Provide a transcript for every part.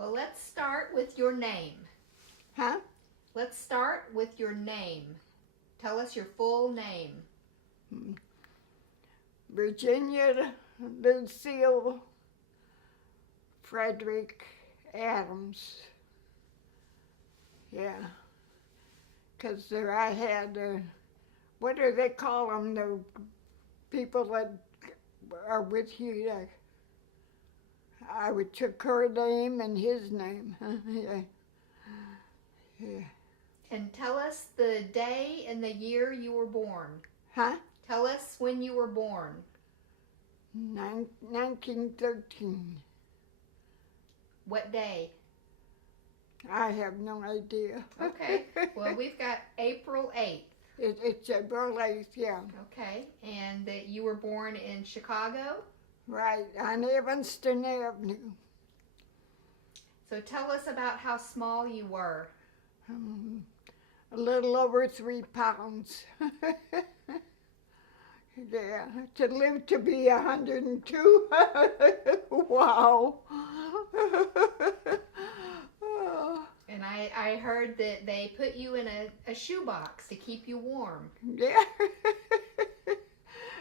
Well, let's start with your name. Huh? Let's start with your name. Tell us your full name. Virginia Lucille Frederick Adams. Yeah. Because there I had, what do they call them, the people that are with you? I took her name and his name. Yeah. Yeah. And tell us the day and the year you were born. Huh? Tell us when you were born. 1913. What day? I have no idea. Okay. Well, we've got April 8th. It's April 8th, yeah. Okay. And that you were born in Chicago? Right, on Evanston Avenue. So tell us about how small you were. A little over 3 pounds. Yeah, to live to be 102. Wow. And I heard that they put you in a shoebox to keep you warm. Yeah.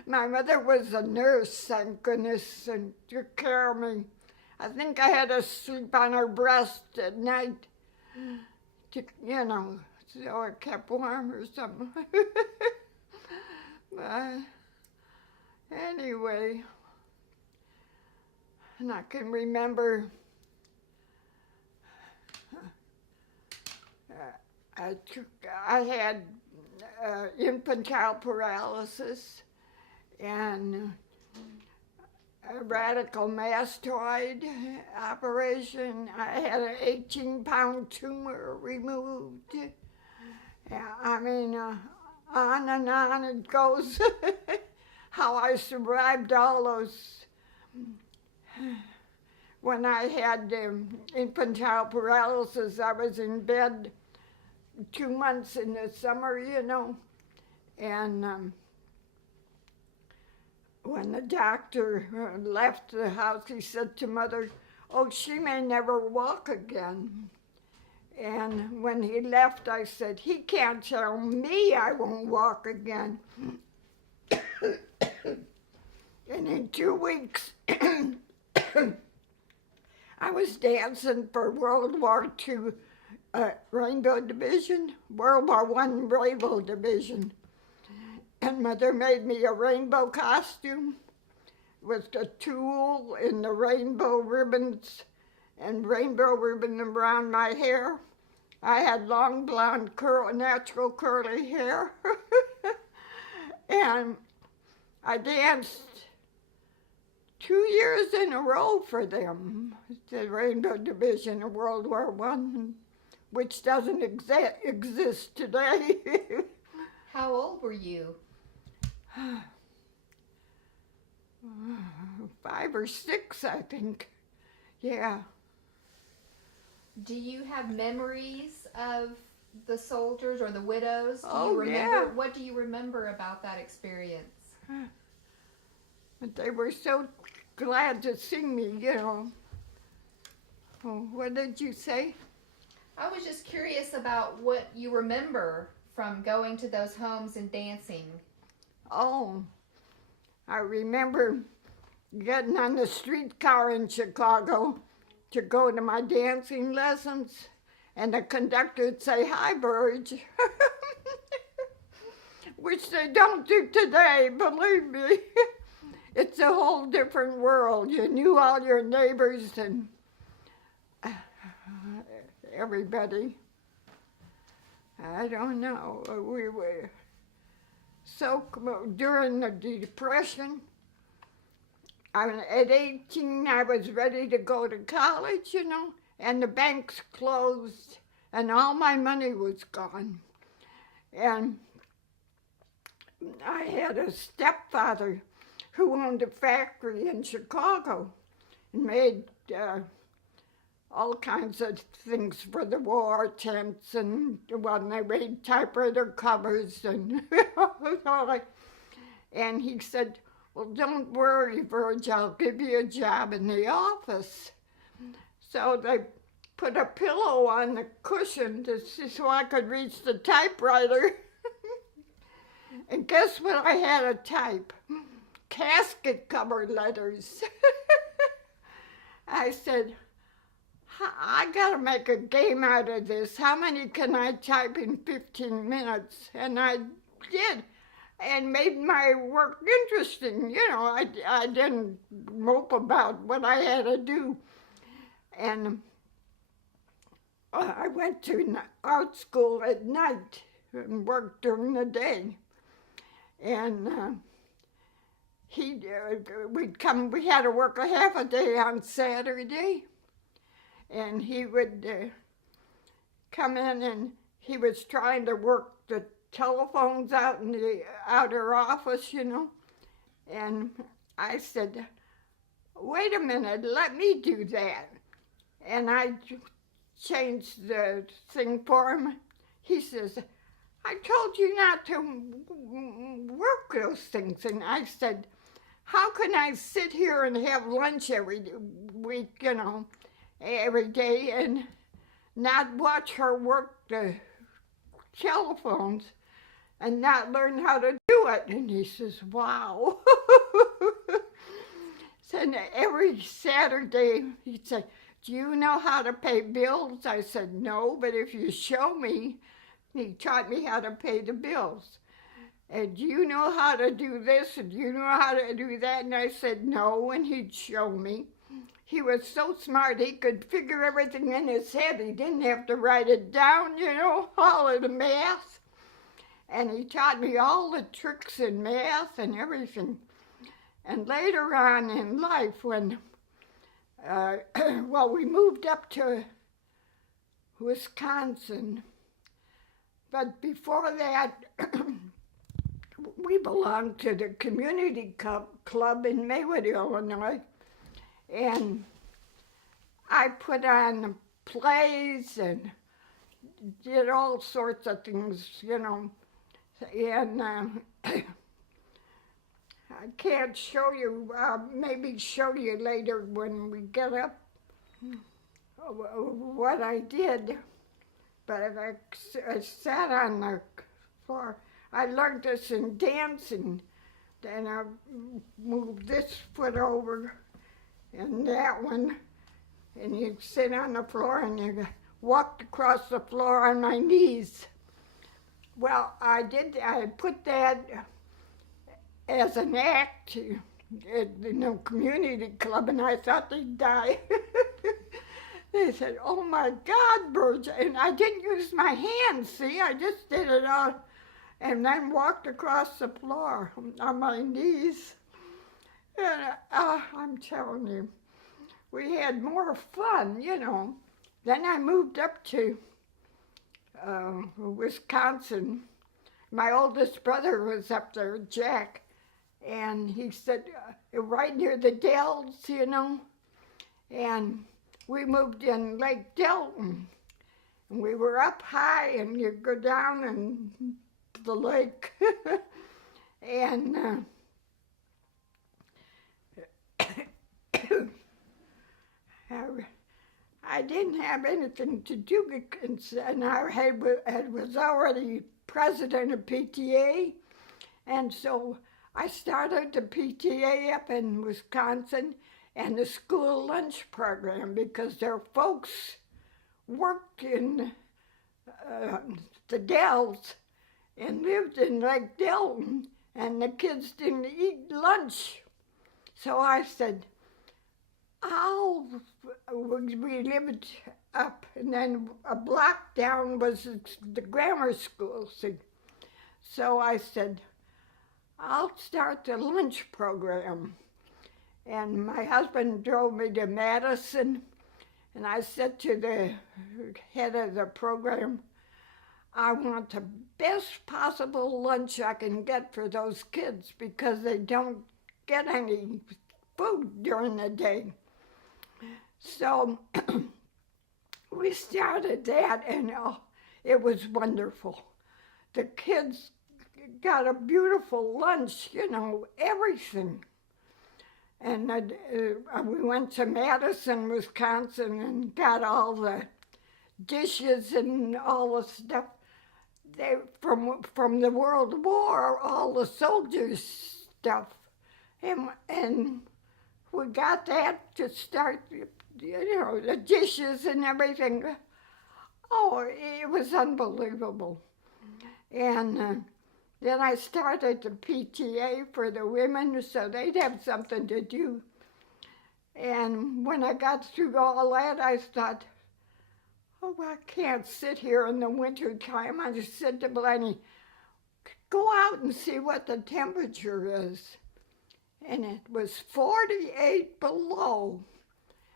My mother was a nurse, thank goodness, and took care of me. I think I had to sleep on her breast at night, to, so it kept warm or something. But anyway, and I can remember I had infantile paralysis and a radical mastoid operation. I had an 18-pound tumor removed. Yeah, I mean, on and on it goes. How I survived all those. When I had infantile paralysis, I was in bed 2 months in the summer, and when the doctor left the house, he said to Mother, "Oh, she may never walk again." And when he left, I said, "He can't tell me I won't walk again." And in 2 weeks, I was dancing for World War II Rainbow Division, World War I Rainbow Division. And Mother made me a rainbow costume with the tulle and the rainbow ribbons and rainbow ribbon around my hair. I had long blonde natural curly hair. And I danced 2 years in a row for them, the Rainbow Division of World War I, which doesn't exist today. How old were you? 5 or 6, I think. Yeah. Do you have memories of the soldiers or the widows? Do Oh, you remember? yeah. What do you remember about that experience? But they were so glad to see me, Oh, what did you say? I was just curious about what you remember from going to those homes and dancing. Oh, I remember getting on the streetcar in Chicago to go to my dancing lessons, and the conductor would say, "Hi, Burge," which they don't do today, believe me. It's a whole different world. You knew all your neighbors and everybody. I don't know. We were so during the Depression. At 18, I was ready to go to college, and the banks closed, and all my money was gone. And I had a stepfather who owned a factory in Chicago and made all kinds of things for the war, tents, and when they made typewriter covers and and he said, "Well, don't worry, Virg, I'll give you a job in the office." So they put a pillow on the cushion so I could reach the typewriter. And guess what I had to type? Casket cover letters. I said, I gotta make a game out of this. How many can I type in 15 minutes? And I did, and made my work interesting. You know, I didn't mope about what I had to do. And I went to art school at night and worked during the day. And we had to work a half a day on Saturday. And he would come in, and he was trying to work the telephones out in the outer office, you know. And I said, wait a minute, let me do that. And I changed the thing for him. He says, I told you not to work those things. And I said, how can I sit here and have lunch every week, you know, every day, and not watch her work the telephones and not learn how to do it? And he says, wow. So every Saturday he'd say, do you know how to pay bills? I said, no, but if you show me. He taught me how to pay the bills. And do you know how to do this? And do you know how to do that? And I said, no, and he'd show me. He was so smart, he could figure everything in his head. He didn't have to write it down, you know, all of the math. And he taught me all the tricks in math and everything. And later on in life, when, we moved up to Wisconsin. But before that, we belonged to the community club in Maywood, Illinois. And I put on plays and did all sorts of things, you know. And I can't show you, maybe show you later when we get up what I did. But I sat on the floor. I learned this in dancing. Then I moved this foot over and that one. And you sit on the floor and you walked across the floor on my knees. Well, I put that as an act at the community club, and I thought they'd die. They said, oh my God, Bridget. And I didn't use my hands, see? I just did it all and then walked across the floor on my knees. And I'm telling you, we had more fun, you know. Then I moved up to Wisconsin. My oldest brother was up there, Jack, and he said, right near the Dells, you know, and we moved in Lake Delton, and we were up high, and you go down and the lake, and I didn't have anything to do, and I was already president of PTA, and so I started the PTA up in Wisconsin and the school lunch program because their folks worked in the Dells and lived in Lake Delton, and the kids didn't eat lunch. So I said, we lived up, and then a block down was the grammar school. So I said, I'll start the lunch program. And my husband drove me to Madison, and I said to the head of the program, I want the best possible lunch I can get for those kids because they don't get any food during the day. So we started that, and it was wonderful. The kids got a beautiful lunch, you know, everything. And we went to Madison, Wisconsin, and got all the dishes and all the stuff they from the World War, all the soldiers' stuff, and we got that to start, the dishes and everything. Oh, it was unbelievable. And then I started the PTA for the women so they'd have something to do. And when I got through all that, I thought, oh, I can't sit here in the winter time. I just said to Blaney, go out and see what the temperature is. And it was 48 below.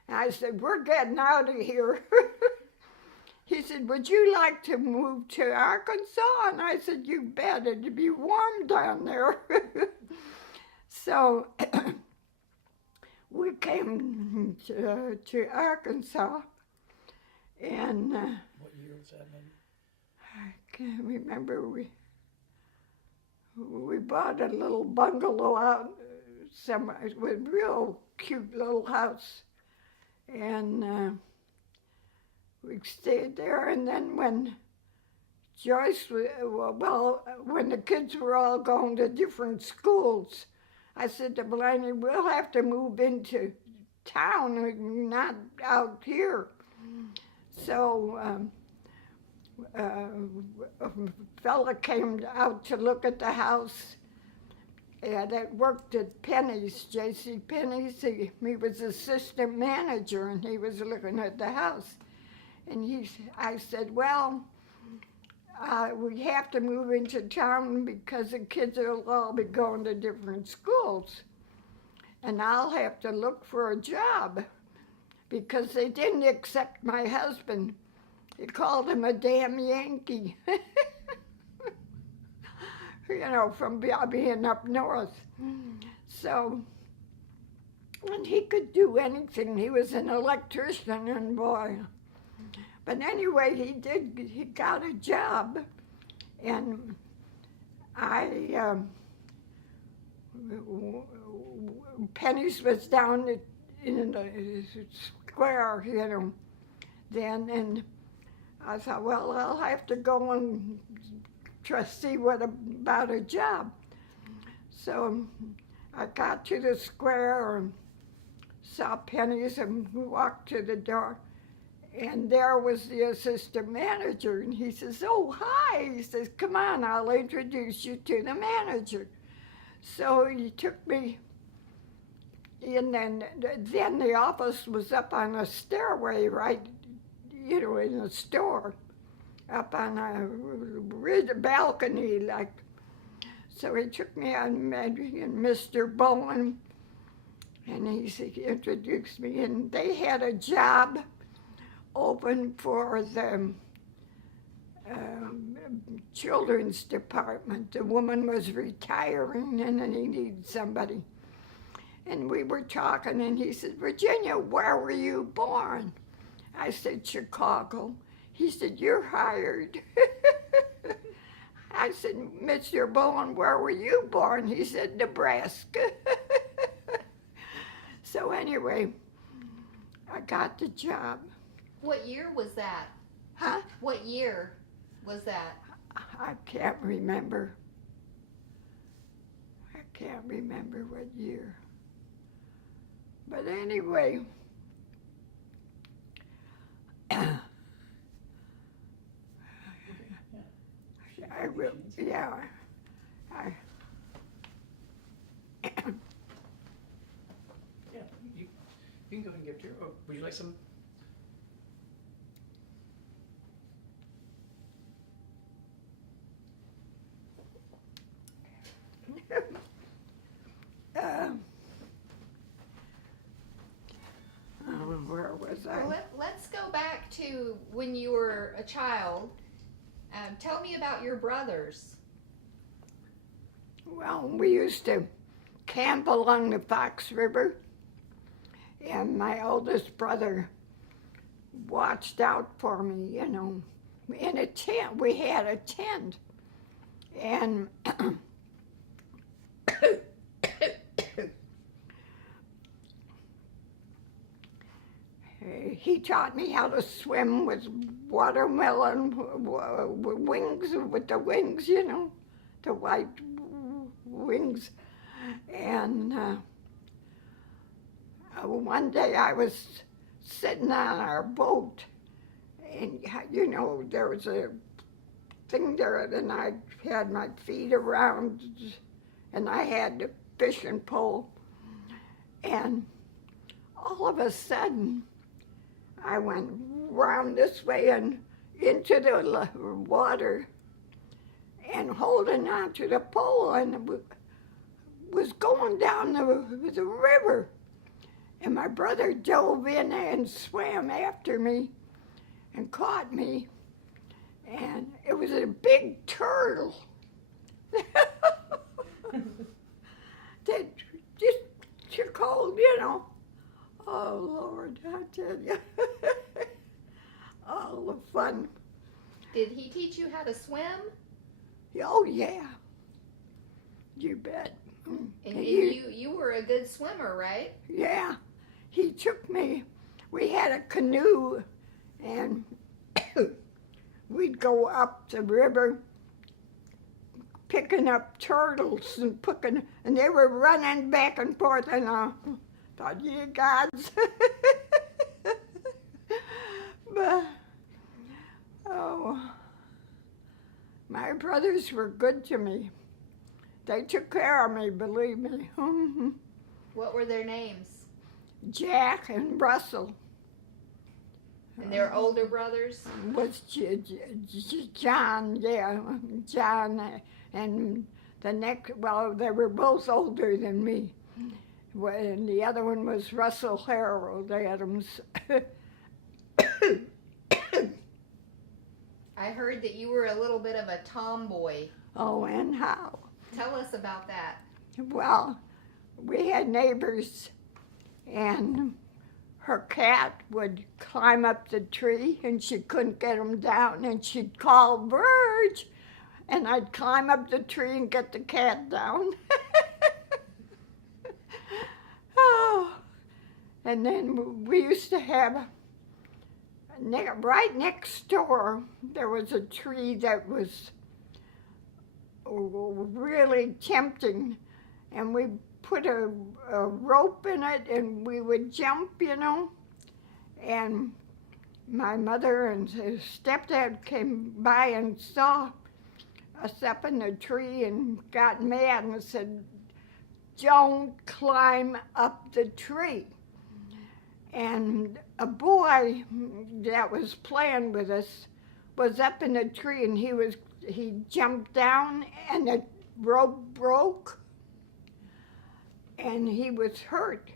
And I said, we're getting out of here. He said, would you like to move to Arkansas? And I said, you bet, it'd be warm down there. So we came to Arkansas. And what year was that, maybe? I can't remember. We bought a little bungalow out somewhere with a real cute little house. And we stayed there, and then when Joyce, when the kids were all going to different schools, I said to Blaney, we'll have to move into town, not out here. So a fella came out to look at the house that worked at Penny's, J.C. Penny's. He was assistant manager, and he was looking at the house. And I said, well, we have to move into town because the kids will all be going to different schools. And I'll have to look for a job because they didn't accept my husband. They called him a damn Yankee, from being up north. So, and he could do anything. He was an electrician, and boy. But anyway, he got a job, and Penny's was down in the square, then, and I thought, well, I'll have to go and see what about a job. So I got to the square and saw Penny's and walked to the door. And there was the assistant manager, and he says, oh, hi. He says, come on, I'll introduce you to the manager. So he took me in, and then the office was up on a stairway, right, in the store, up on a balcony, like. So he took me on, and Mr. Bowen, and he introduced me, and they had a job open for the children's department. The woman was retiring, and then he needed somebody. And we were talking, and he said, Virginia, where were you born? I said, Chicago. He said, you're hired. I said, Mr. Bowen, where were you born? He said, Nebraska. So anyway, I got the job. What year was that? Huh? What year was that? I can't remember. I can't remember what year. But anyway, I will, yeah. Yeah, you can go ahead and give it to her. Or would you like some? Where was I? Well, let's go back to when you were a child. Tell me about your brothers. Well, we used to camp along the Fox River, and my oldest brother watched out for me, in a tent. We had a tent, and He taught me how to swim with watermelon wings, with the wings, you know, the white wings. And one day I was sitting on our boat, and you know, there was a thing there, and I had my feet around, and I had the fishing pole, and all of a sudden, I went round this way and into the water, and holding on to the pole, and was going down the river. And my brother dove in and swam after me and caught me. And it was a big turtle that just took hold, you know. Oh, Lord, I tell you. All the fun. Did he teach you how to swim? Oh, yeah. You bet. And you were a good swimmer, right? Yeah. He took me. We had a canoe, and we'd go up the river picking up turtles and they were running back and forth, and I thought, ye gods. But, oh, my brothers were good to me. They took care of me, believe me. What were their names? Jack and Russell. And their older brothers? Was John, yeah, John, and the next, well, they were both older than me. And the other one was Russell Harold Adams. I heard that you were a little bit of a tomboy. Oh, and how? Tell us about that. Well, we had neighbors, and her cat would climb up the tree, and she couldn't get him down, and she'd call Verge, and I'd climb up the tree and get the cat down. Oh, and then we used to have, right next door, there was a tree that was really tempting, and we put a rope in it, and we would jump, you know, and my mother and stepdad came by and saw us up in the tree and got mad and said, "Don't climb up the tree." And a boy that was playing with us was up in the tree, and he jumped down, and the rope broke, and he was hurt.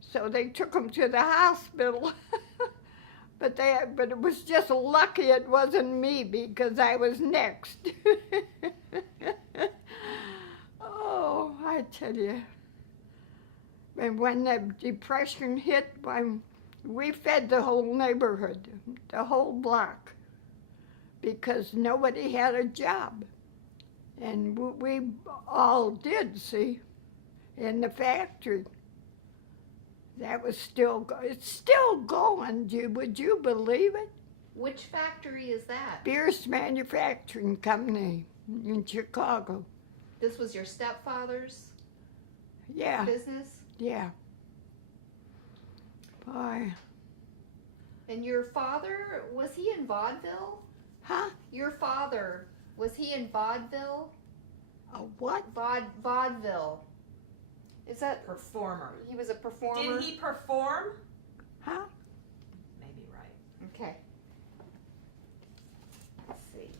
So they took him to the hospital. But it was just lucky it wasn't me, because I was next. Oh, I tell you. And when the Depression hit, we fed the whole neighborhood, the whole block, because nobody had a job. And we all did, see, in the factory. That was it's still going, would you believe it? Which factory is that? Pierce Manufacturing Company in Chicago. This was your stepfather's Yeah, business? yeah. Boy. And your father, was he in vaudeville? Huh? Your father, was he in vaudeville? A what? Vaudeville. Is that, Performer. he was a performer? Did he perform? Huh? Maybe right. Okay. Let's see.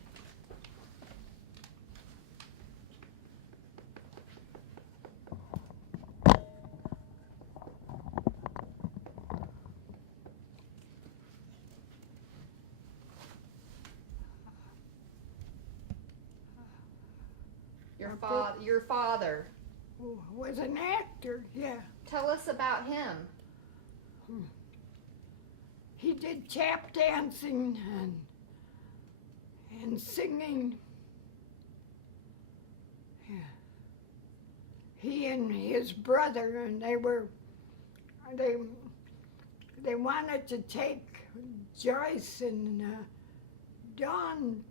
Your father. Was an actor, yeah. Tell us about him. He did tap dancing and singing. Yeah. He and his brother, and they wanted to take Joyce and Dawn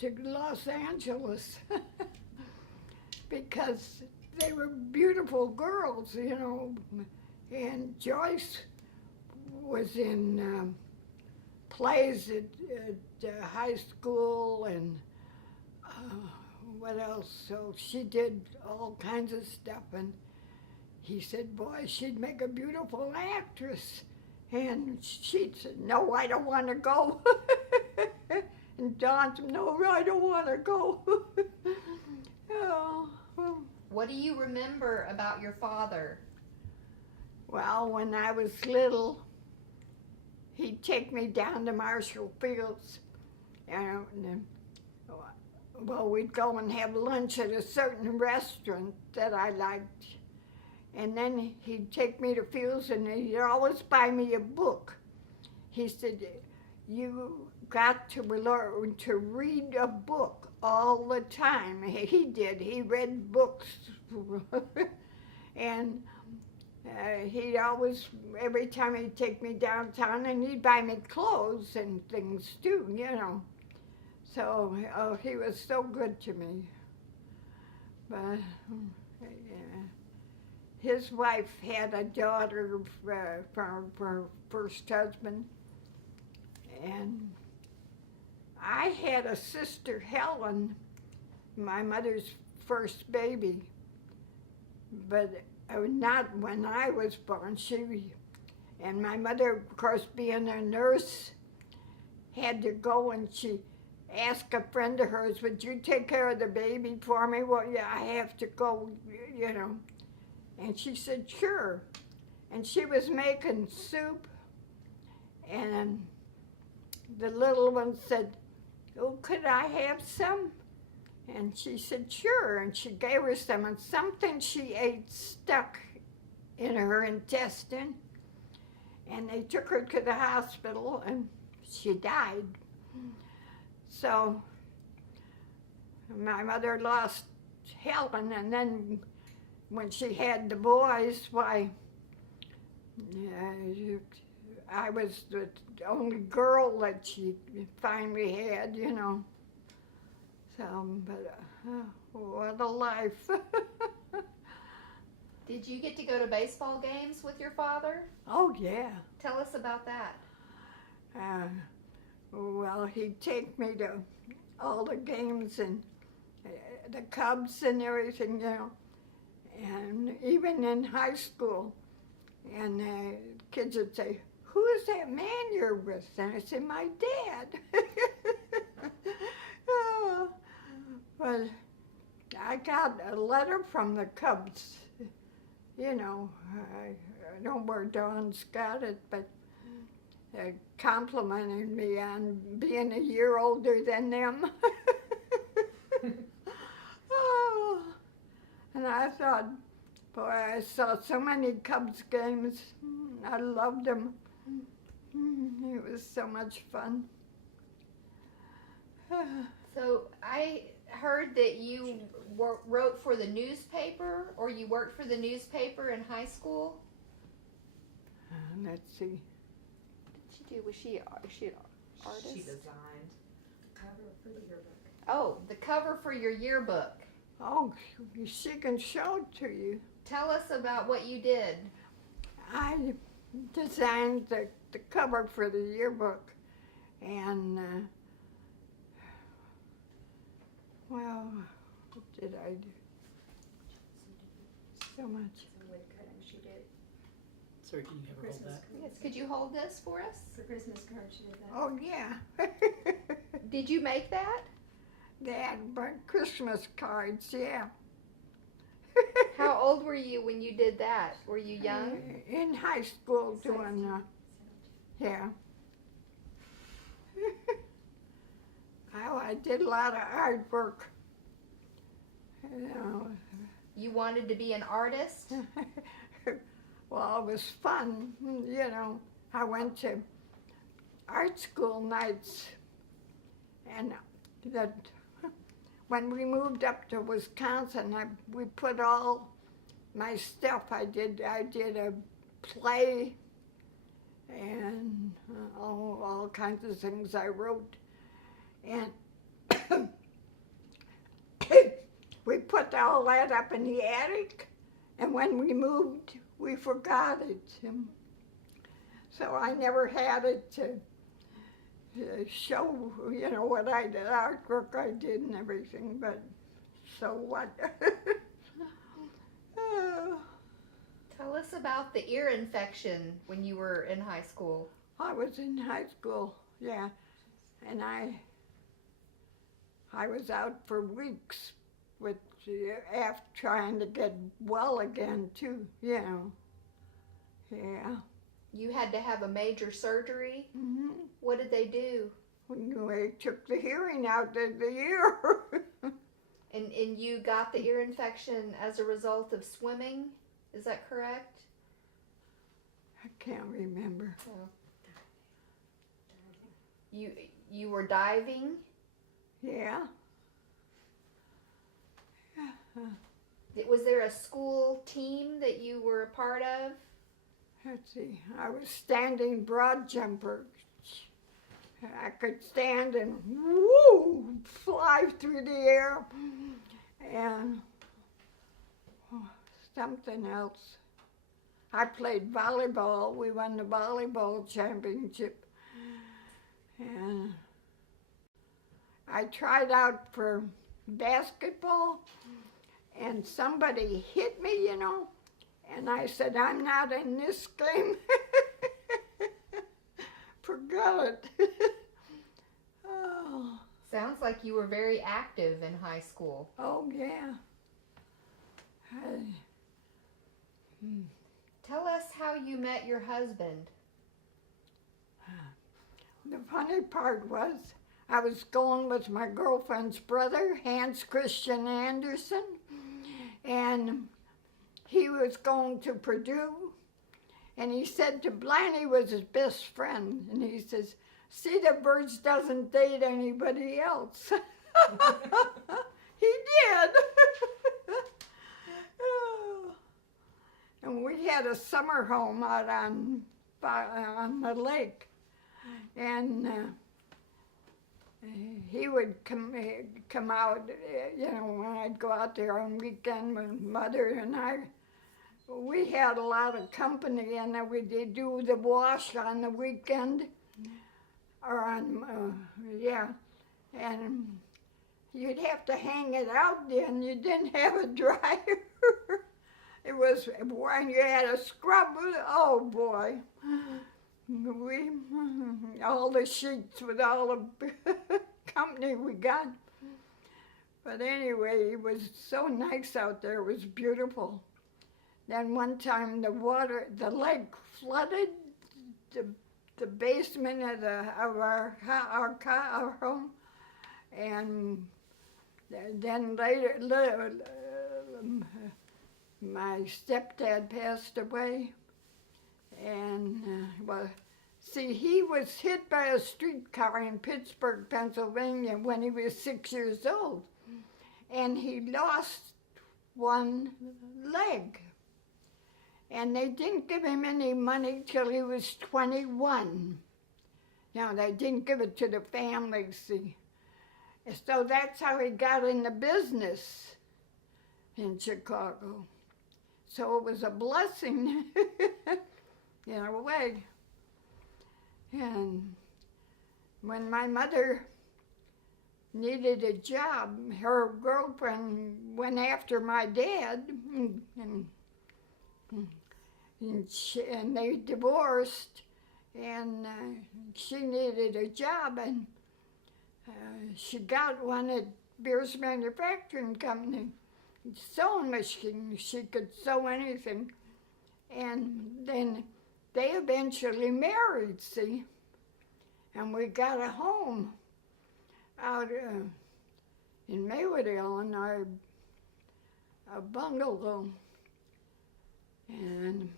to Los Angeles because they were beautiful girls, you know. And Joyce was in plays at high school and what else? So she did all kinds of stuff. And he said, boy, she'd make a beautiful actress. And she said, no, I don't want to go. And Dawn said, no, I don't want to go. Oh. What do you remember about your father? Well, when I was little, he'd take me down to Marshall Fields. And, well, we'd go and have lunch at a certain restaurant that I liked. And then he'd take me to Fields and he'd always buy me a book. He said, you got to learn to read a book all the time. He did. He read books. And he'd always, every time he'd take me downtown and he'd buy me clothes and things too, you know. So, he was so good to me. But, yeah. His wife had a daughter from her first husband, and I had a sister, Helen, my mother's first baby, but not when I was born. And my mother, of course, being a nurse, had to go, and she asked a friend of hers, would you take care of the baby for me? Well, yeah, I have to go, you know. And she said, sure. And she was making soup, and the little one said, oh, could I have some? And she said, sure. And she gave her some, and something she ate stuck in her intestine. And they took her to the hospital, and she died. So my mother lost Helen, and then when she had the boys, why, I was the only girl that she finally had, you know. So, but what a life. Did you get to go to baseball games with your father? Oh, yeah. Tell us about that. Well, he'd take me to all the games and the Cubs and everything, you know. And even in high school, and kids would say, who is that man you're with? And I said, my dad. Oh, but I got a letter from the Cubs, you know. I don't know where Dawn's got it, but complimenting me on being a year older than them. Oh. And I thought, boy, I saw so many Cubs games. I loved them. It was so much fun. So I heard that you wrote for the newspaper, or you worked for the newspaper in high school. Let's see. What did she do? Was she an artist? She designed cover for the yearbook. Oh, the cover for your yearbook. Oh, she can show it to you. Tell us about what you did. I designed the cover for the yearbook, and well, what did I do? So much. She did Sorry, can you have her hold Christmas that? Yes, could you hold this for us? for Christmas card. She did that. Oh yeah. Did you make that? They had burnt Christmas cards, yeah. How old were you when you did that? Were you young? In high school doing, yeah. I did a lot of artwork. You know. You wanted to be an artist? Well, it was fun, you know. I went to art school nights, and that when we moved up to Wisconsin, we put all my stuff. I did a play and all kinds of things I wrote. And we put all that up in the attic, and when we moved, we forgot it. So I never had it to show, what I did, artwork I did and everything, but so what? Tell us about the ear infection when you were in high school. I was in high school, yeah, and I was out for weeks with after trying to get well again too, Yeah. You had to have a major surgery. Mm-hmm. What did they do? They took the hearing out of the ear. And you got the ear infection as a result of swimming? Is that correct? I can't remember. Oh. You were diving? Yeah. Was there a school team that you were a part of? Let's see. I was standing broad jumper. I could stand and woo, fly through the air, and something else. I played volleyball. We won the volleyball championship, and I tried out for basketball, and somebody hit me, and I said, I'm not in this game. Forgot it. Oh. Sounds like you were very active in high school. Oh, yeah. Tell us how you met your husband. The funny part was, I was going with my girlfriend's brother, Hans Christian Andersen, and he was going to Purdue, and he said to Blaney was his best friend, and he says, Cedar Birds doesn't date anybody else. He did. And we had a summer home out on the lake, and he would come out, when I'd go out there on weekend with Mother and I. We had a lot of company, and we'd do the wash on the weekend, or on, and you'd have to hang it out then. You didn't have a dryer. It was when you had a scrub, oh boy. All the sheets with all the company we got. But anyway, it was so nice out there, it was beautiful. Then one time the lake flooded the basement of our home, and then later my stepdad passed away, and he was hit by a streetcar in Pittsburgh, Pennsylvania when he was 6 years old, and he lost one leg. And they didn't give him any money till he was 21. Now, they didn't give it to the family, see. So that's how he got in the business in Chicago. So it was a blessing, in a way. And when my mother needed a job, her girlfriend went after my dad, and they divorced, and she needed a job, and she got one at Beers Manufacturing Company, sewing machine. She could sew anything, and then they eventually married, see, and we got a home out in Maywood, Illinois, a bungalow. And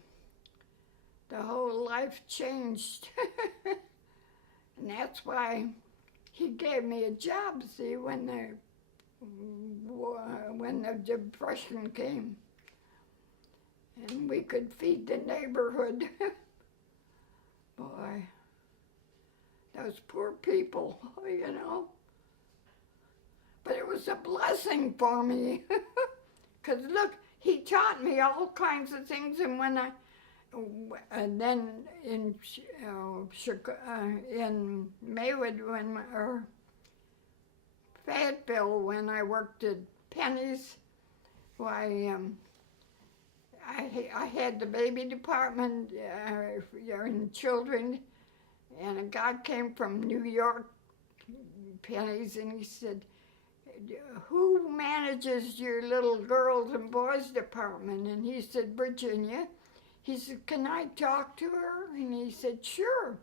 the whole life changed. And that's why he gave me a job, see, when the Depression came. And we could feed the neighborhood. Boy, those poor people, you know. But it was a blessing for me. Because look, he taught me all kinds of things. And then in Maywood, or Fayetteville, when I worked at Penny's, why, I had the baby department and children, and a guy came from New York, Penny's, and he said, "Who manages your little girls and boys department?" And he said, "Virginia." He said, "Can I talk to her?" And he said, "Sure."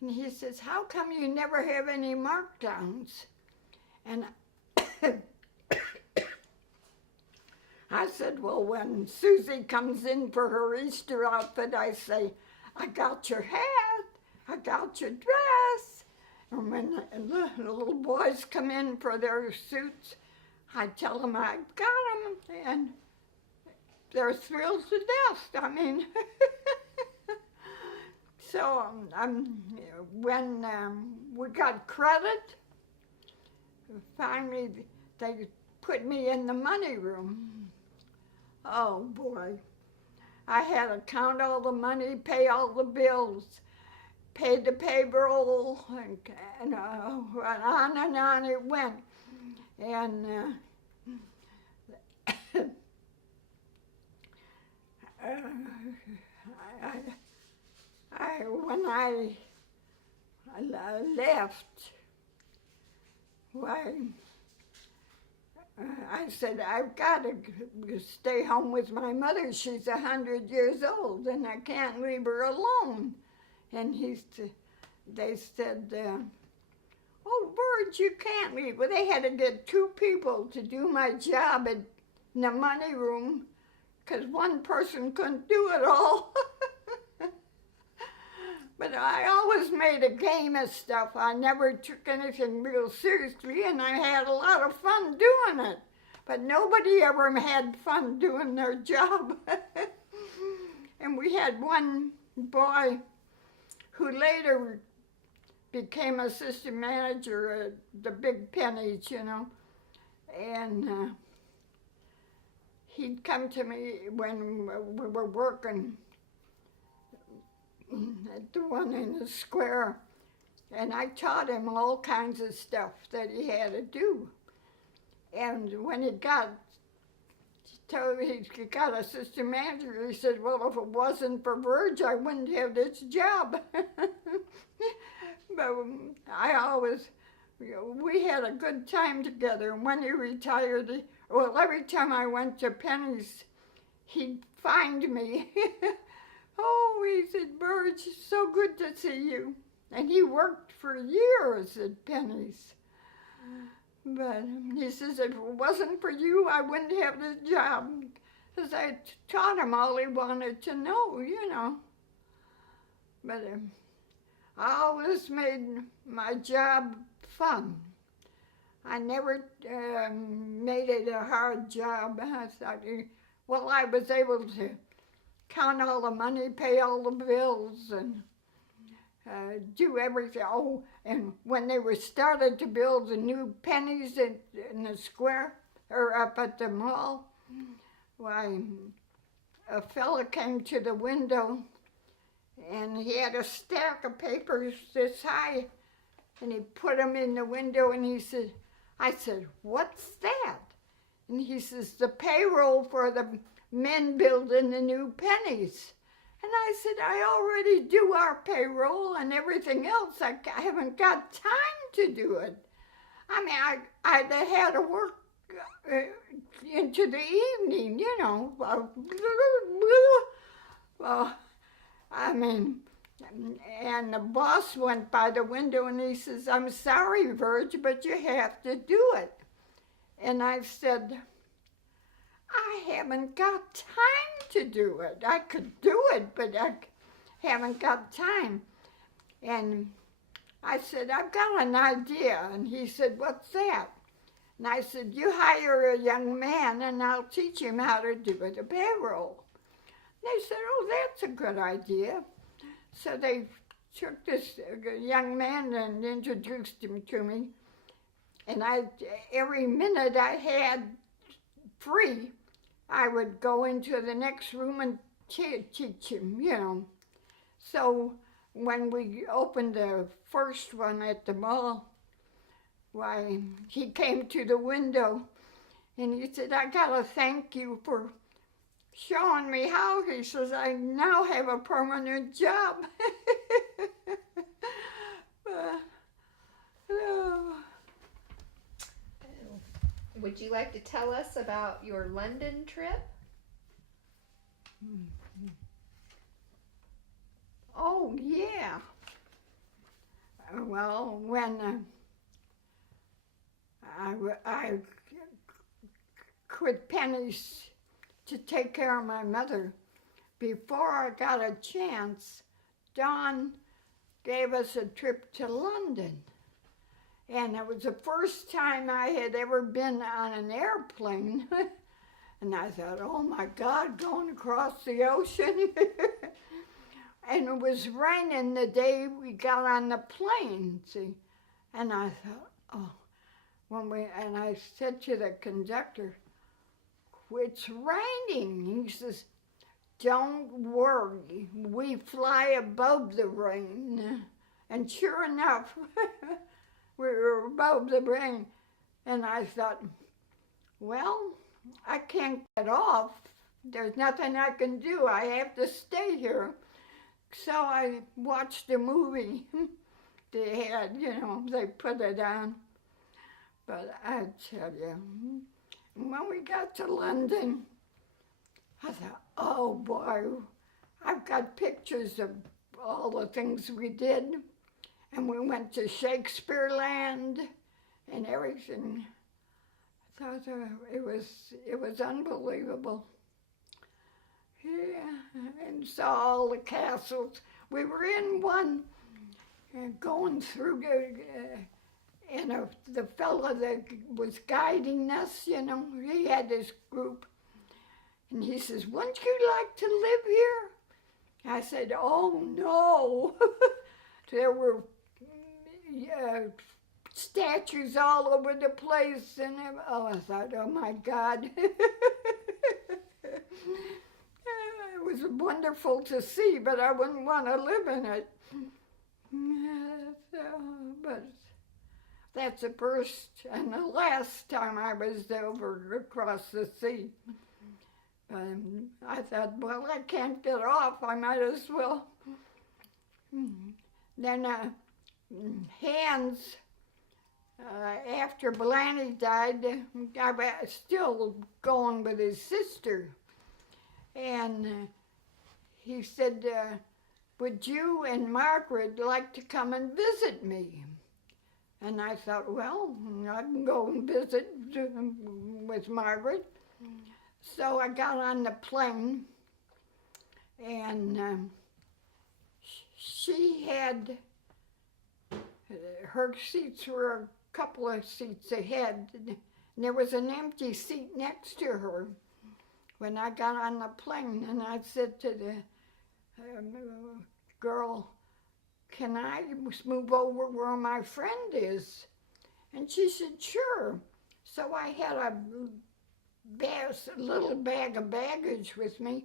And he says, "How come you never have any markdowns?" And I said, "Well, when Susie comes in for her Easter outfit, I say, 'I got your hat, I got your dress.' And when the little boys come in for their suits, I tell them I got them, and they're thrilled to death. I mean, so when we got credit, finally they put me in the money room. Oh boy, I had to count all the money, pay all the bills, paid the payroll, and on it went. And when I left, why, I said, "I've got to stay home with my mother. She's 100 years old, and I can't leave her alone." And they said, "Oh, Bird, you can't leave." Well, they had to get 2 people to do my job in the money room, because one person couldn't do it all. But I always made a game of stuff. I never took anything real seriously, and I had a lot of fun doing it. But nobody ever had fun doing their job. And we had one boy who later became assistant manager at the big Pennies, you know. And he'd come to me when we were working at the one in the square, and I taught him all kinds of stuff that he had to do. And when he got assistant manager, he said, "Well, if it wasn't for Verge, I wouldn't have this job." But we had a good time together. And when he retired, every time I went to Penny's, he'd find me. "Oh," he said, "Burge, it's so good to see you." And he worked for years at Penny's. But he says, "If it wasn't for you, I wouldn't have this job." Because I taught him all he wanted to know, you know. But I always made my job fun. I never made it a hard job. I thought, well, I was able to count all the money, pay all the bills, and do everything. Oh, and when they were started to build the new Pennies in the square, or up at the mall, why, a fella came to the window, and he had a stack of papers this high, and he put them in the window, and I said, "What's that?" And he says, "The payroll for the men building the new Pennies." And I said, "I already do our payroll and everything else. I haven't got time to do it." I mean, I had to work into the evening, you know. Well, I mean, and the boss went by the window and he says, "I'm sorry, Virg, but you have to do it." And I said, "I haven't got time to do it. I could do it, but I haven't got time." And I said, "I've got an idea." And he said, "What's that?" And I said, "You hire a young man and I'll teach him how to do the payroll." They said, "Oh, that's a good idea." So they took this young man and introduced him to me. And every minute I had free, I would go into the next room and teach him, you know. So when we opened the first one at the mall, why, he came to the window and he said, I gotta thank you for showing me how. He says, I now have a permanent job. Would you like to tell us about your London trip? Oh, yeah. Well, when I quit pennies to take care of my mother, before I got a chance, Don gave us a trip to London. And it was the first time I had ever been on an airplane. And I thought, oh my God, going across the ocean. And it was raining the day we got on the plane, see. And I thought, oh, and I said to the conductor, it's raining. He says, don't worry, we fly above the rain. And sure enough, we were above the rain. And I thought, well, I can't get off. There's nothing I can do. I have to stay here. So I watched a movie they had, you know, they put it on. But I tell you, when we got to London, I thought, oh boy, I've got pictures of all the things we did. And we went to Shakespeare Land and everything. I thought it was unbelievable. Yeah, and saw all the castles. We were in one, going through, and the fellow that was guiding us, you know, he had this group. And he says, wouldn't you like to live here? I said, oh no. There were statues all over the place. And I thought, oh my God. It was wonderful to see, but I wouldn't want to live in it. But that's the first and the last time I was over across the sea. I thought, well, I can't get off. I might as well. Then Hans, after Blaney died, I was still going with his sister. And he said, would you and Margaret like to come and visit me? And I thought, well, I can go and visit with Margaret. So I got on the plane, and she had, her seats were a couple of seats ahead, and there was an empty seat next to her when I got on the plane. And I said to the girl, can I move over where my friend is? And she said, sure. So I had a little bag of baggage with me,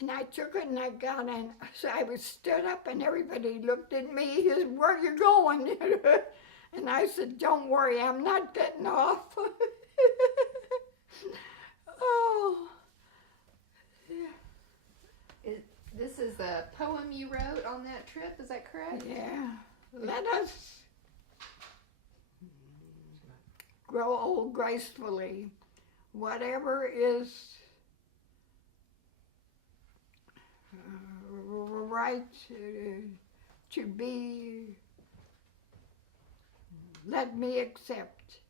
and I took it and I got in. So I was stood up and everybody looked at me, he said, where are you going? And I said, don't worry, I'm not getting off. Oh. This is a poem you wrote on that trip, is that correct? Yeah. Let us grow old gracefully. Whatever is right to be, let me accept.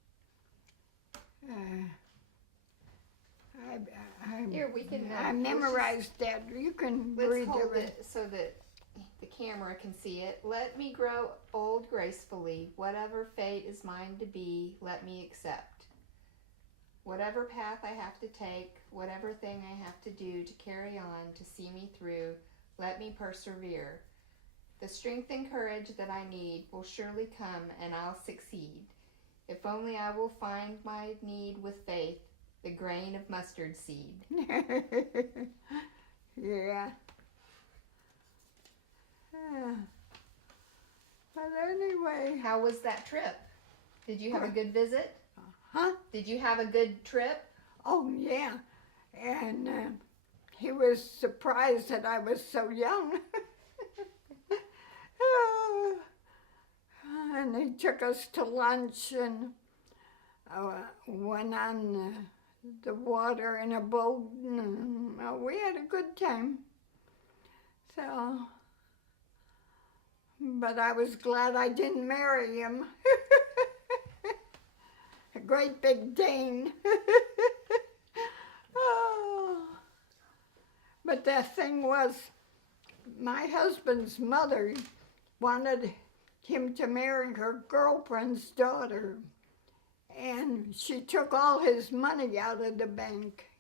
Here, we can. I memorized that. You can Let's read hold it. it so that the camera can see it. Let me grow old gracefully. Whatever fate is mine to be, let me accept. Whatever path I have to take, whatever thing I have to do to carry on, to see me through, let me persevere. The strength and courage that I need will surely come, and I'll succeed. If only I will find my need with faith, the grain of mustard seed. Yeah. But anyway, How was that trip? Did you have a good visit? huh? Did you have a good trip? Oh, yeah. And he was surprised that I was so young. And he took us to lunch and went on the water in a boat. And, we had a good time. So, but I was glad I didn't marry him. A great big Dane. Oh. But the thing was, my husband's mother wanted him to marry her girlfriend's daughter, and she took all his money out of the bank.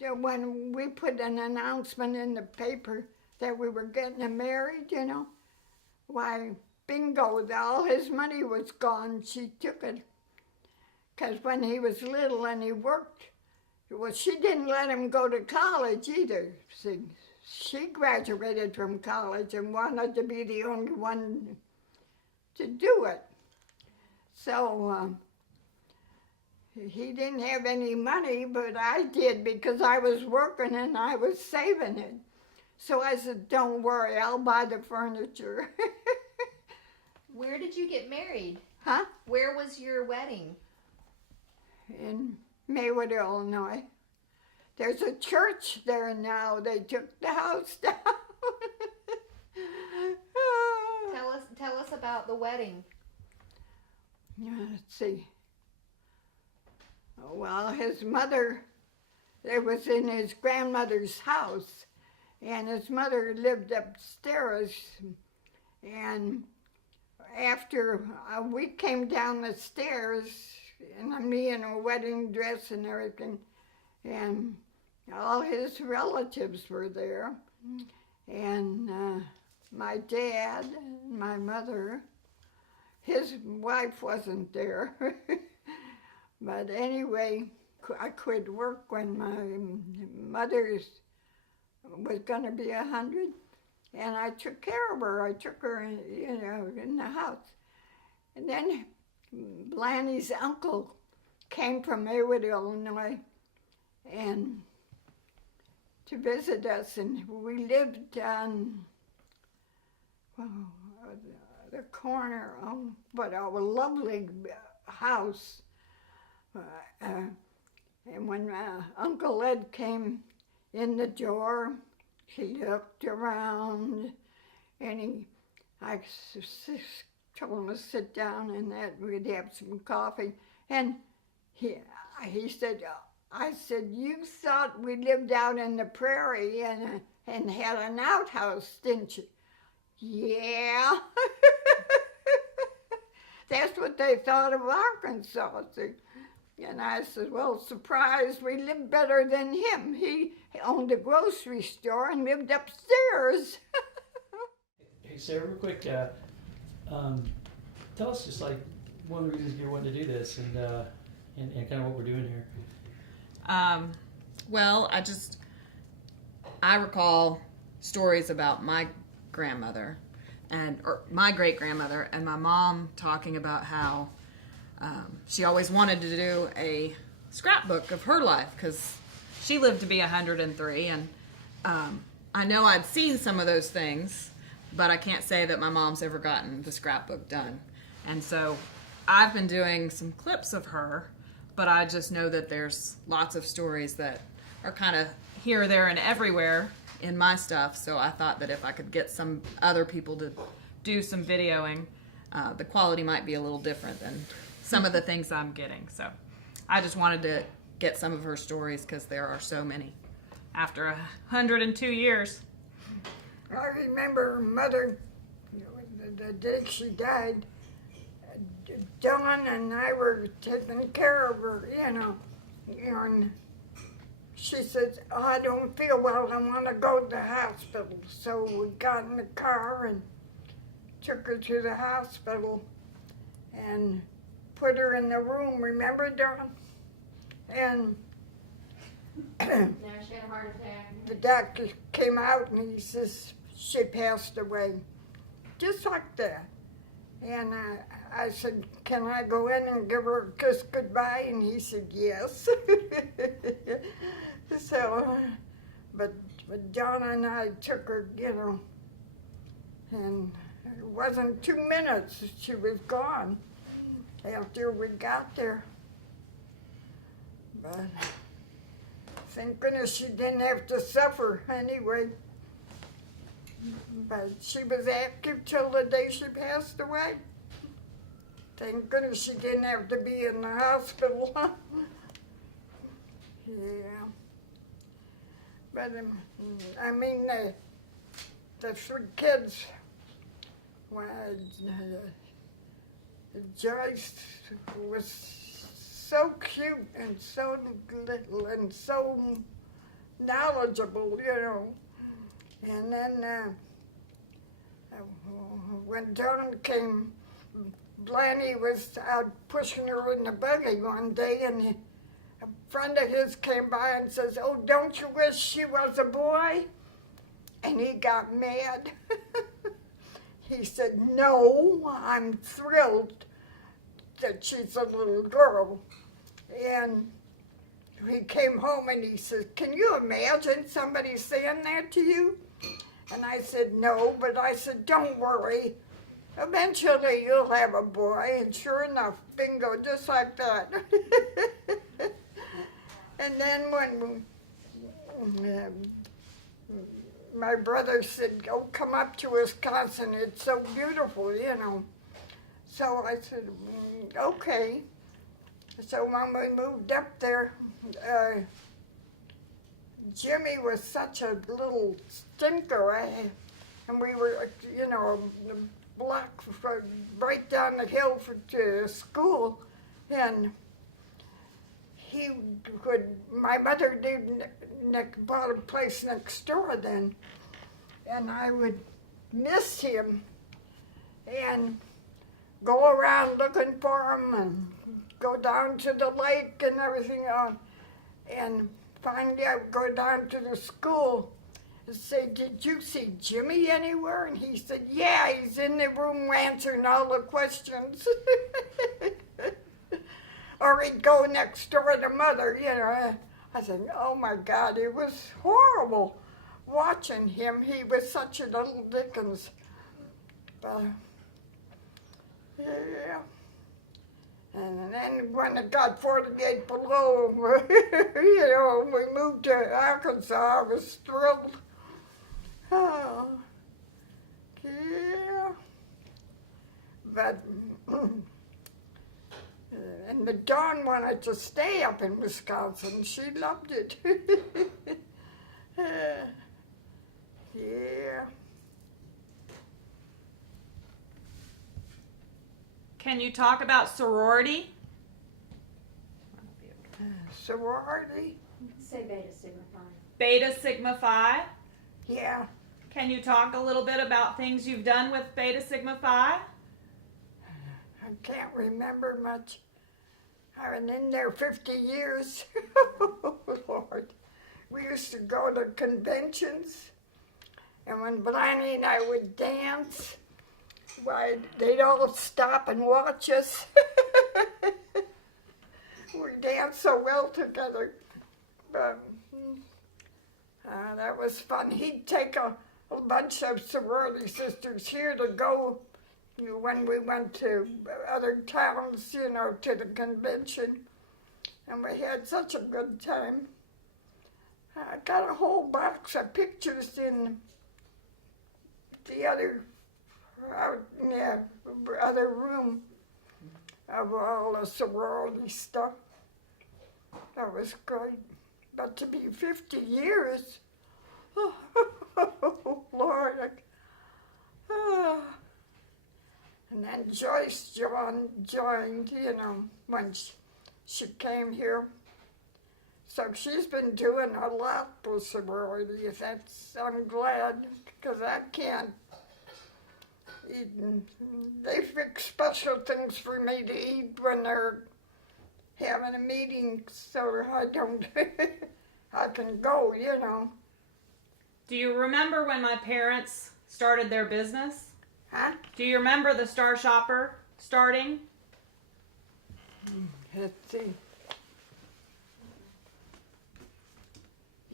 When we put an announcement in the paper that we were getting married, you know, why, bingo, all his money was gone. She took it. Because when he was little and he worked, well, she didn't let him go to college either. See, she graduated from college and wanted to be the only one to do it. So he didn't have any money, but I did because I was working and I was saving it. So I said, don't worry, I'll buy the furniture. Where did you get married? Huh? Where was your wedding? In Maywood, Illinois. There's a church there now. They took the house down. Tell us about the wedding. Let's see. Well, his mother, it was in his grandmother's house, and his mother lived upstairs. And after we came down the stairs, and me in a wedding dress and everything, and all his relatives were there, and my dad and my mother. His wife wasn't there. But anyway, I quit work when my mother was going to be 100, and I took care of her. I took her, in the house. And then Blanny's uncle came from Maywood, Illinois, and to visit us, and we lived on the corner of a lovely house. And when Uncle Ed came in the door, he looked around, and I told him to sit down and that we'd have some coffee. And he said, I said, you thought we lived out in the prairie and had an outhouse, didn't you? Yeah. That's what they thought of Arkansas. See? And I said, well, surprise, we lived better than him. He owned a grocery store and lived upstairs. Hey, Sarah, real quick, tell us just like one of the reasons you wanted to do this and kind of what we're doing here. Well, I recall stories about my grandmother or my great grandmother and my mom talking about how she always wanted to do a scrapbook of her life because she lived to be 103, and I know I'd seen some of those things, but I can't say that my mom's ever gotten the scrapbook done. And so I've been doing some clips of her, but I just know that there's lots of stories that are kind of here, there, and everywhere in my stuff. So I thought that if I could get some other people to do some videoing, the quality might be a little different than some of the things I'm getting. So I just wanted to get some of her stories because there are so many after 102 years. I remember her mother, the day she died, Dawn and I were taking care of her, and she says, oh, I don't feel well, I want to go to the hospital. So we got in the car and took her to the hospital and put her in the room, remember, Dawn? And No, she had a heart attack. the doctor came out and he says, she passed away. Just like that. And I said, can I go in and give her a kiss goodbye? And he said, yes. So, but John and I took her, and it wasn't 2 minutes, she was gone after we got there. But thank goodness she didn't have to suffer anyway. But she was active till the day she passed away. Thank goodness she didn't have to be in the hospital. Yeah. But I mean, the 3 kids, well, Joyce was so cute and so little and so knowledgeable, And then when Dawn came, Blaney was out pushing her in the buggy one day, and a friend of his came by and says, oh, don't you wish she was a boy? And he got mad. He said, no, I'm thrilled that she's a little girl. And he came home and he said, can you imagine somebody saying that to you? And I said, no, but I said, don't worry. Eventually you'll have a boy. And sure enough, bingo, just like that. And then when my brother said, oh, come up to Wisconsin, it's so beautiful, So I said, okay. So when we moved up there, Jimmy was such a little stinker, and we were, a block right down the hill to school, and my mother bought a place next door then, and I would miss him and go around looking for him and go down to the lake and everything on. And finally I would go down to the school and say, did you see Jimmy anywhere? And he said, yeah, he's in the room answering all the questions. Or he'd go next door to Mother, I said, oh my God, it was horrible watching him. He was such a little Dickens. Yeah. And then when it got 48 below, we moved to Arkansas, I was thrilled. Oh, yeah. But, and the Dawn wanted to stay up in Wisconsin. She loved it. Yeah. Can you talk about sorority? Sorority? Say Beta Sigma Phi. Beta Sigma Phi? Yeah. Can you talk a little bit about things you've done with Beta Sigma Phi? I can't remember much. I've been in there 50 years. Oh, Lord. We used to go to conventions, and when Blaney and I would dance, why, they'd all stop and watch us. We danced so well together. But, that was fun. He'd take a bunch of sorority sisters here to go when we went to other towns, to the convention. And we had such a good time. I got a whole box of pictures in the other room of all the sorority stuff. That was great. But to be 50 years, oh, Lord. And then Joyce joined, when she came here. So she's been doing a lot for sorority. I'm glad, because I can't eat. They fix special things for me to eat when they're having a meeting, so I don't, I can go, you know. Do you remember when my parents started their business? Huh? Do you remember the Star Shopper starting? Let's see.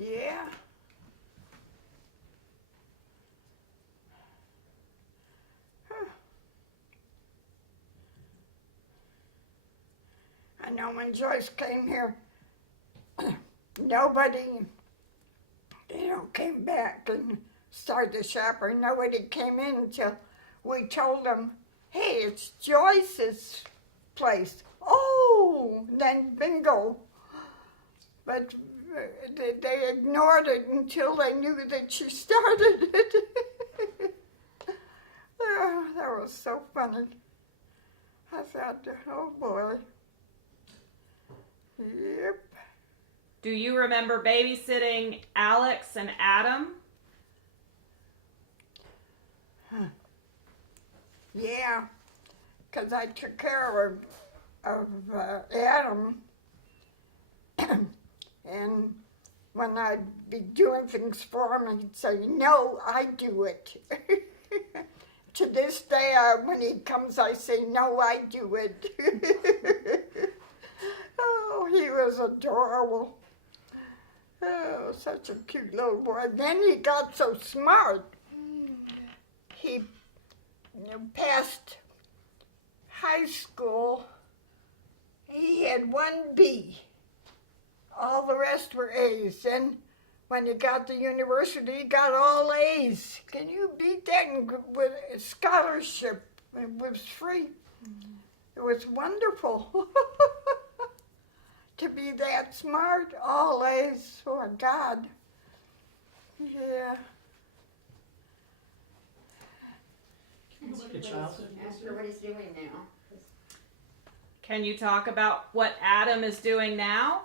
Yeah. Huh. I know when Joyce came here, nobody, came back and started the shopper. Nobody came in until we told them, hey, it's Joyce's place. Oh, then bingo. But they ignored it until they knew that she started it. Oh, that was so funny. I thought, oh boy. Yep. Do you remember babysitting Alex and Adam? Yeah, because I took care of Adam. And when I'd be doing things for him, he'd say, no, I do it. To this day, when he comes, I say, no, I do it. Oh, he was adorable. Oh, such a cute little boy. Then he got so smart. He passed high school. He had 1 B. All the rest were A's. And when he got to university, he got all A's. Can you beat that? And with a scholarship, it was free. It was wonderful. To be that smart, all A's, oh God. Yeah. Look at childhood. Ask her what he's doing now. Can you talk about what Adam is doing now?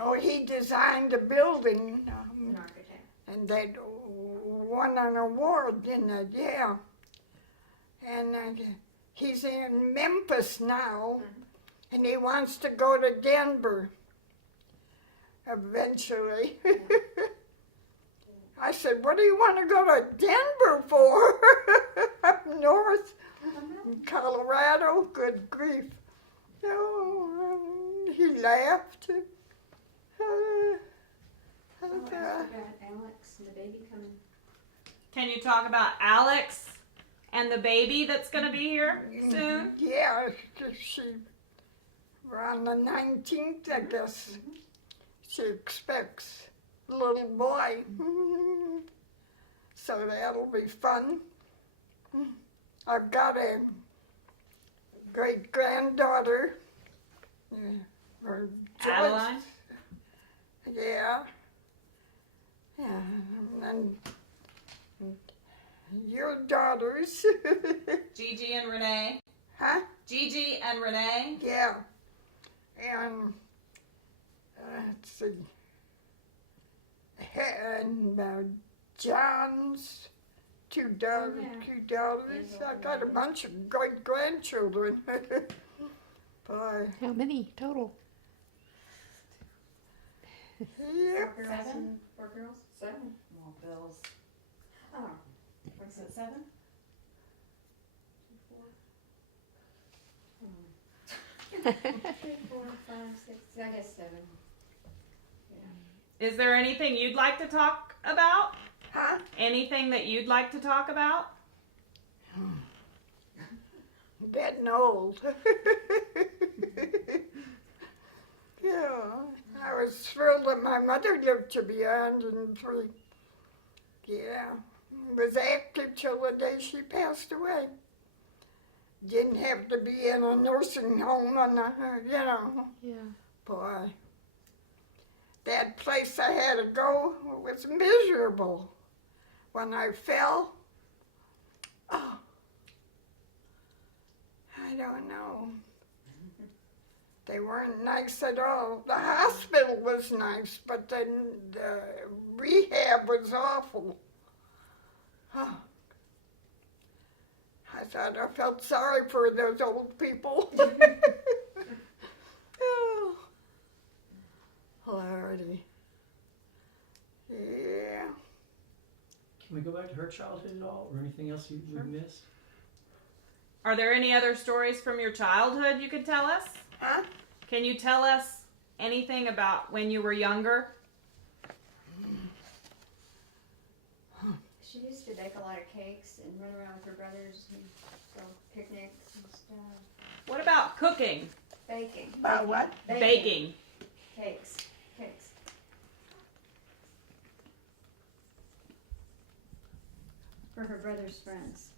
Oh, he designed a building, An architect. and they won an award in it, yeah. And he's in Memphis now, and he wants to go to Denver eventually. I said, what do you want to go to Denver for? Up north, in Colorado, good grief. Oh, he laughed. Oh, I forgot Alex and the baby coming. Can you talk about Alex and the baby that's going to be here soon? Yeah, she, around the 19th, I guess, she expects a little boy. So that'll be fun. I've got a great-granddaughter. Or Joyce. Adeline? Yeah. Yeah, and your daughters. Gigi and Renee. Huh? Gigi and Renee. Yeah. And let's see. And John's two daughters. I got a bunch of great grandchildren. Boy. How many total? Yep. Seven? 4 girls? 7? Well, Bill's. Oh. Was it 7? 3, 4, 5, 6. I guess 7. Is there anything you'd like to talk about? Huh? Anything that you'd like to talk about? Getting old. Yeah. I was thrilled that my mother lived to be 103. Yeah. Was active till the day she passed away. Didn't have to be in a nursing home and, Yeah. boy. That place I had to go was miserable. When I fell, oh, I don't know. They weren't nice at all. The hospital was nice, but then the rehab was awful. Oh. I thought I felt sorry for those old people. Oh, Lordy. Yeah. Can we go back to her childhood at all, or anything else we missed? Are there any other stories from your childhood you could tell us? Huh? Can you tell us anything about when you were younger? She used to bake a lot of cakes and run around with her brothers and go picnics and stuff. What about cooking? Baking. About what? Baking. Cakes. For her brother's friends.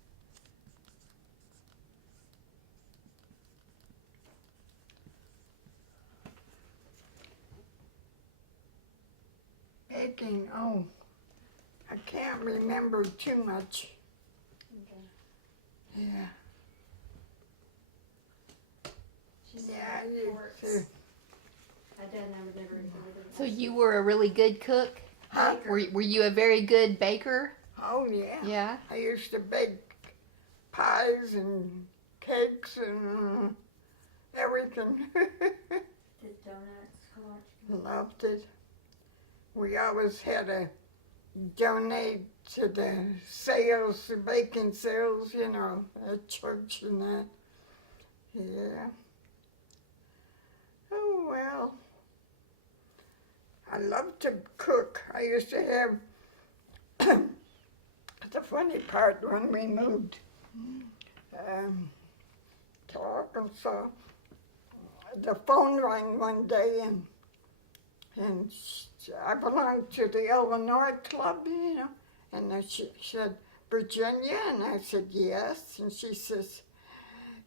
Baking, oh, I can't remember too much. Okay. Yeah. She said Yeah, torts. My dad never So you were a really good cook? Huh? Were you a very good baker? Oh, yeah. Yeah. I used to bake pies and cakes and everything. did donuts, collage. Loved it. We always had to donate to the sales, the baking sales, you know, at church and that. Yeah. Oh, well. I love to cook. I used to have, the funny part when we moved to Arkansas, the phone rang one day and I belonged to the Illinois club, you know, and she said, Virginia, and I said, yes, and she says,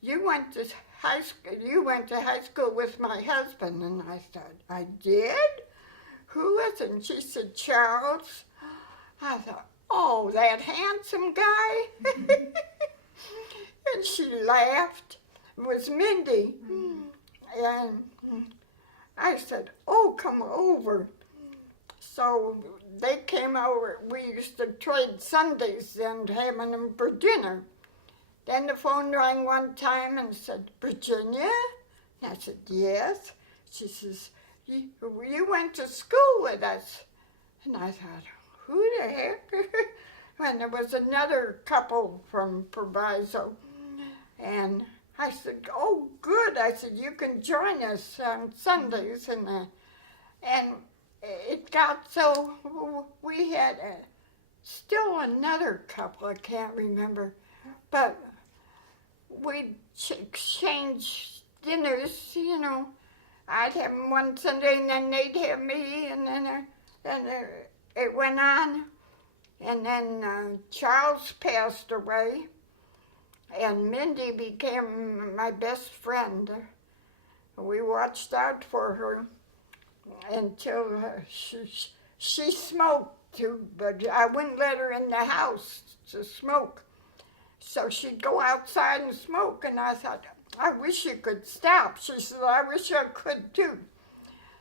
you went to high school with my husband, and I thought, I did? Who is it? And she said, Charles. I thought, oh, that handsome guy? And she laughed. It was Mindy. And I said, oh, come over. So they came over. We used to trade Sundays and having them for dinner. Then the phone rang one time and said, Virginia? And I said, yes. She says, you went to school with us. And I thought, who the heck? And there was another couple from Proviso. And I said, oh, good. I said, you can join us on Sundays. And it got so we had still another couple, I can't remember. But we'd exchange dinners, you know. I'd have them one Sunday, and then they'd have me, and then it went on. And then Charles passed away, and Mindy became my best friend. We watched out for her until she smoked too, but I wouldn't let her in the house to smoke. So she'd go outside and smoke, and I thought, I wish you could stop. She said, I wish I could too.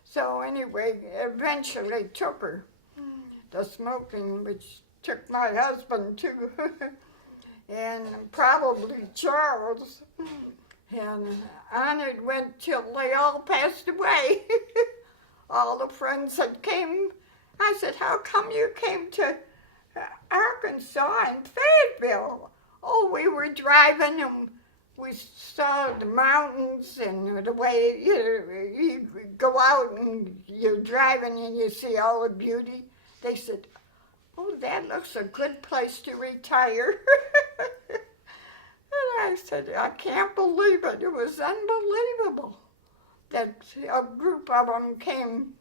So anyway, eventually took her, the smoking, which took my husband too, and probably Charles. And on it went till they all passed away. All the friends that came, I said, how come you came to Arkansas and Fayetteville? Oh, we were driving and we saw the mountains and the way you go out and you're driving and you see all the beauty. They said, oh, that looks a good place to retire. And I said, I can't believe it. It was unbelievable that a group of them came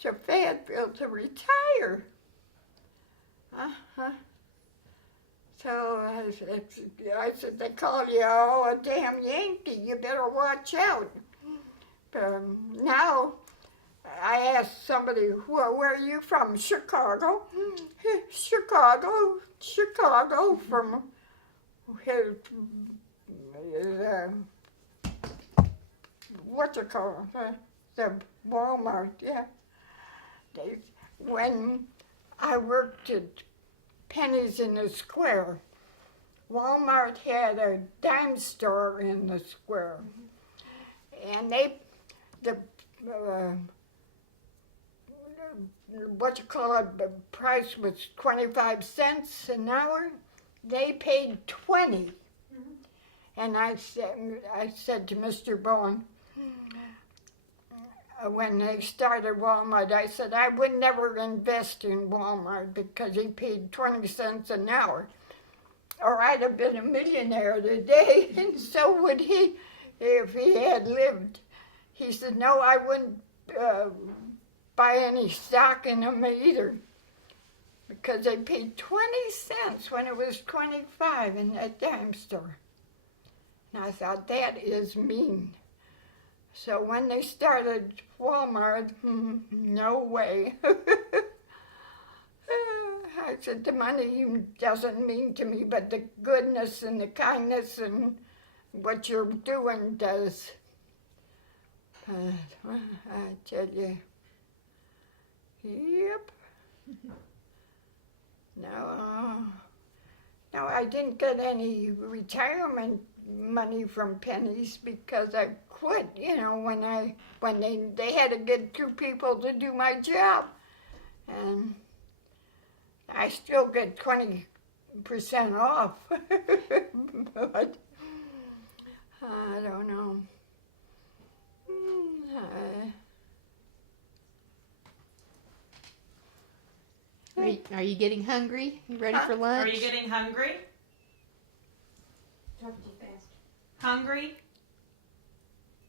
to Fayetteville to retire. Uh-huh. So I said, they call you a damn Yankee. You better watch out. Now, I asked somebody, where are you from? Chicago. Chicago from the Walmart, yeah. When I worked at Penny's in the Square, Walmart had a dime store in the square, and the price was 25 cents an hour. They paid 20. And I said to Mr. Bowen, when they started Walmart, I said, I would never invest in Walmart because he paid 20 cents an hour. Or I'd have been a millionaire today, and so would he if he had lived. He said, no, I wouldn't buy any stock in them either because they paid 20 cents when it was 25 in that dime store. And I thought, that is mean. So when they started Walmart, no way. I said, the money doesn't mean to me, but the goodness and the kindness and what you're doing does. But I tell you, yep. No, I didn't get any retirement money from Penny's because I quit, when they had to get 2 people to do my job. And I still get 20% off, but I don't know. Are you getting hungry? You ready for lunch? Are you getting hungry? Talking too fast. Hungry?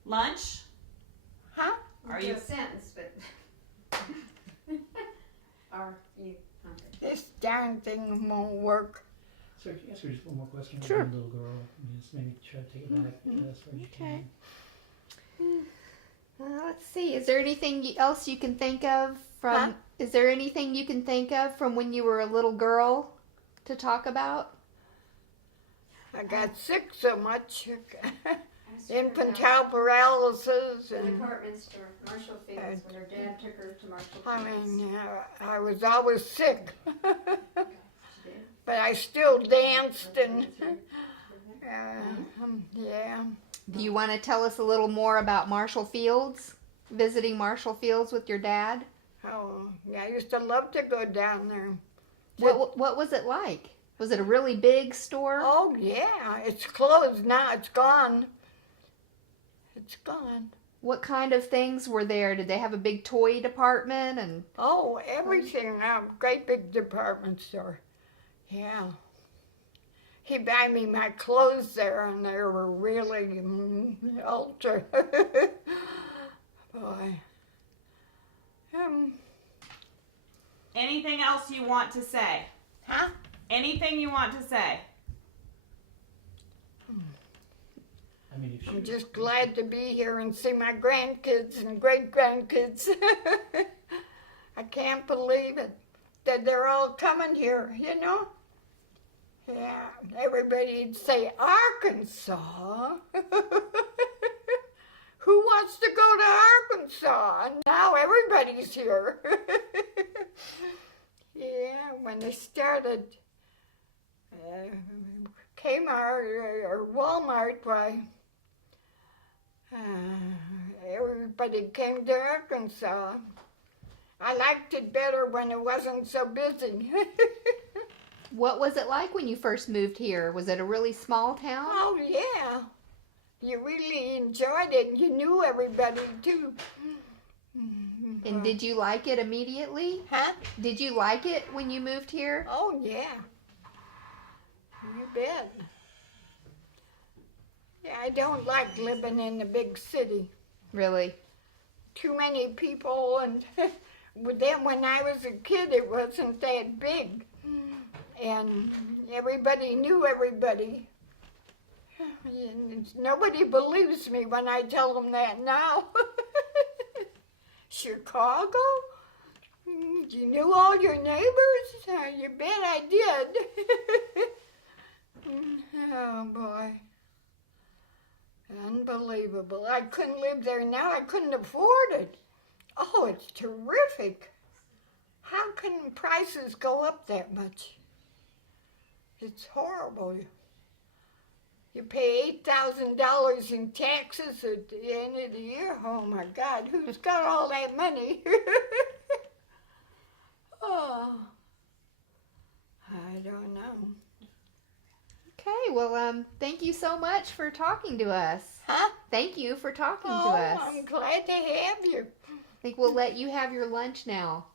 Lunch? Huh? Are Do you? a sentence, but are you hungry? This darn thing won't work. So can I ask her just one more question? Sure. About the little girl. Just maybe try to take it back as far as you Okay. can. Let's see. Is there anything else you can think of from? Huh? Is there anything you can think of from when you were a little girl to talk about? I got sick so much, Asked her about infantile paralysis, the and department store, Marshall Fields, when her dad took her to Marshall I Fields. mean, I was always sick, She did. but I still danced and, Mhm. yeah. Do you want to tell us a little more about Marshall Fields? Visiting Marshall Fields with your dad? Oh, yeah, I used to love to go down there. What was it like? Was it a really big store? Oh, yeah, it's closed now. It's gone. It's gone. What kind of things were there? Did they have a big toy department and Oh, everything now. Great big department store. Yeah. He buy me my clothes there, and they were really ultra. Boy. Anything else you want to say? Huh? Anything you want to say? I mean, if I'm she, just glad to be here and see my grandkids and great-grandkids. I can't believe it, that they're all coming here, Yeah, everybody'd say, Arkansas? Who wants to go to Arkansas? And now everybody's here. Yeah, when they started Kmart or Walmart, why, everybody came to Arkansas. I liked it better when it wasn't so busy. what was it like when you first moved here? Was it a really small town? Oh, yeah. You really enjoyed it. You knew everybody, too. And did you like it immediately? Huh? Did you like it when you moved here? Oh, yeah. You bet. Yeah, I don't like living in the big city. Really? Too many people, and then when I was a kid, it wasn't that big. And everybody knew everybody. Nobody believes me when I tell them that now. Chicago? You knew all your neighbors? You bet I did. Oh, boy. Unbelievable. unbelievable. I couldn't live there now. I couldn't afford it. Oh, it's terrific. How can prices go up that much? It's horrible. You pay $8,000 in taxes at the end of the year. Oh my God, who's got all that money? Oh, I don't know. Okay, well, thank you so much for talking to us. Huh? Thank you for talking to Oh, us. I'm glad to have you. I think we'll let you have your lunch now.